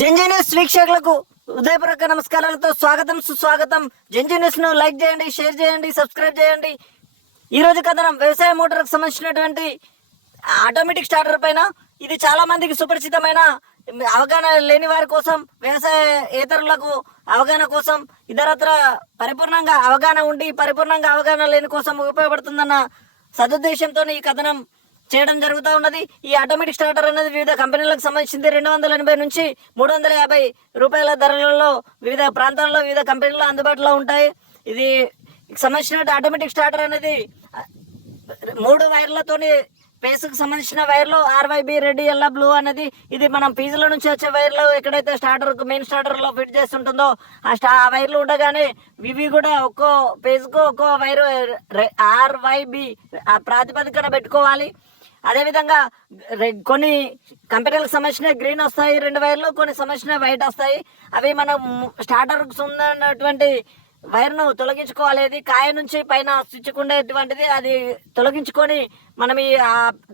Gen Z news వీక్షకులకు ఉదయపూర్వక నమస్కారాలతో స్వాగతం సుస్వాగతం. జెన్జీ న్యూస్ ను లైక్ చేయండి, షేర్ చేయండి, సబ్స్క్రైబ్ చేయండి. ఈ రోజు కథనం వ్యవసాయ మోటార్కు సంబంధించినటువంటి ఆటోమేటిక్ స్టార్టర్ పైన. ఇది చాలా మందికి సుపరిచితమైన అవగాహన లేని వారి కోసం, వ్యవసాయేతరులకు అవగాహన కోసం, ఇతరత్ర పరిపూర్ణంగా అవగాహన ఉండి పరిపూర్ణంగా అవగాహన లేని కోసం ఉపయోగపడుతుందన్న సదుద్దేశంతో ఈ కథనం చేయడం జరుగుతూ ఉన్నది. ఈ ఆటోమేటిక్ స్టార్టర్ అనేది వివిధ కంపెనీలకు సంబంధించింది. 280 నుంచి 350 రూపాయల ధరలలో వివిధ ప్రాంతాల్లో వివిధ కంపెనీలు అందుబాటులో ఉంటాయి. ఇది సంబంధించిన ఆటోమేటిక్ స్టార్టర్ అనేది 3 వైర్లతోని పేస్కి సంబంధించిన వైర్లు RYB రెడ్ ఎల్లో బ్లూ అనేది ఇది మనం పీజుల నుంచి వచ్చే వైర్లు ఎక్కడైతే మెయిన్ స్టార్టర్లో ఫిట్ చేస్తుంటుందో ఆ వైర్లు ఉండగానే ఇవి కూడా ఒక్కో పేజ్కు ఒక్కో వైరు RYB ప్రాతిపదికన పెట్టుకోవాలి. అదేవిధంగా కొన్ని కంపెనీలకు సంబంధించిన గ్రీన్ వస్తాయి 2 వైర్లు, కొన్ని సంబంధించిన వైట్ వస్తాయి. అవి మనం స్టార్టర్కు ఉన్నటువంటి వైర్ను తొలగించుకోవాలి. అది కాయ నుంచి పైన స్విచ్ ఉండేటువంటిది అది తొలగించుకొని మనం ఈ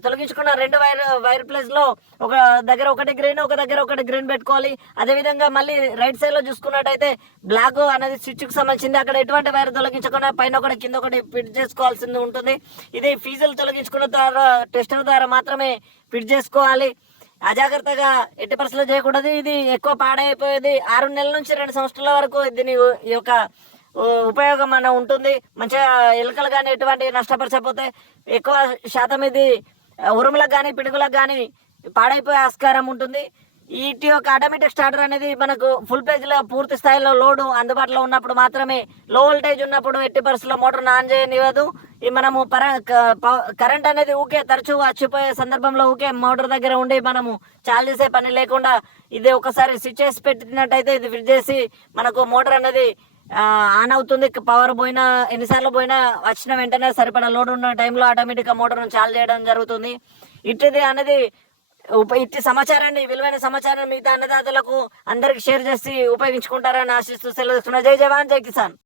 తొలగించుకున్న 2 వైర్ ప్లేస్లో ఒక దగ్గర ఒకటి గ్రీన్, ఒక దగ్గర ఒకటి గ్రీన్ పెట్టుకోవాలి. అదేవిధంగా మళ్ళీ రైట్ సైడ్లో చూసుకున్నట్టయితే బ్లాక్ అనేది స్విచ్కి సంబంధించింది. అక్కడ ఎటువంటి వైర్ తొలగించకుండా పైన ఒకటి కింద ఒకటి ఫిట్ చేసుకోవాల్సింది ఉంటుంది. ఇది ఫీజులు తొలగించుకున్న ద్వారా టెస్టర్ ద్వారా మాత్రమే ఫిట్ చేసుకోవాలి. అజాగ్రత్తగా ఎట్టి పరిస్థితుల్లో చేయకూడదు. ఇది ఎక్కువ పాడైపోయేది 6 నెలల నుంచి 2 సంవత్సరాల వరకు దీని యొక్క ఉపయోగం అన్న ఉంటుంది. మంచిగా ఎలుకలు కానీ ఎటువంటి నష్టపరచకపోతే ఎక్కువ శాతం ఇది ఉరుములకు కానీ పిడుగులకు కానీ పాడైపోయే ఆస్కారం ఉంటుంది. వీటి యొక్క ఆటోమేటిక్ స్టార్టర్ అనేది మనకు ఫుల్ పేజ్లో పూర్తి స్థాయిలో లోడు అందుబాటులో ఉన్నప్పుడు మాత్రమే, లో వోల్టేజ్ ఉన్నప్పుడు ఎట్టి పరిస్థితుల్లో మోటార్ను ఆన్ చేయనివ్వదు. ఈ మనము కరెంట్ అనేది ఊకే తరచూ వచ్చిపోయే సందర్భంలో ఊకే మోటార్ దగ్గర ఉండి మనము చాలు చేసే పని లేకుండా ఇది ఒకసారి స్విచ్ చేసి పెట్టినట్టయితే ఇది ఫిట్ చేసి మనకు మోటార్ అనేది ఆన్ అవుతుంది. పవర్ పోయినా ఎన్నిసార్లు పోయినా వచ్చిన వెంటనే సరిపడా లోడ్ ఉన్న టైంలో ఆటోమేటిక్గా మోటార్ను చాలు చేయడం జరుగుతుంది. ఇట్టిది అనేది ఇట్టి సమాచారాన్ని, విలువైన సమాచారాన్ని మిగతా అన్నదాతలకు అందరికి షేర్ చేసి ఉపయోగించుకుంటారని ఆశిస్తూ సెలవు. జై జవాన్, జై కిసాన్.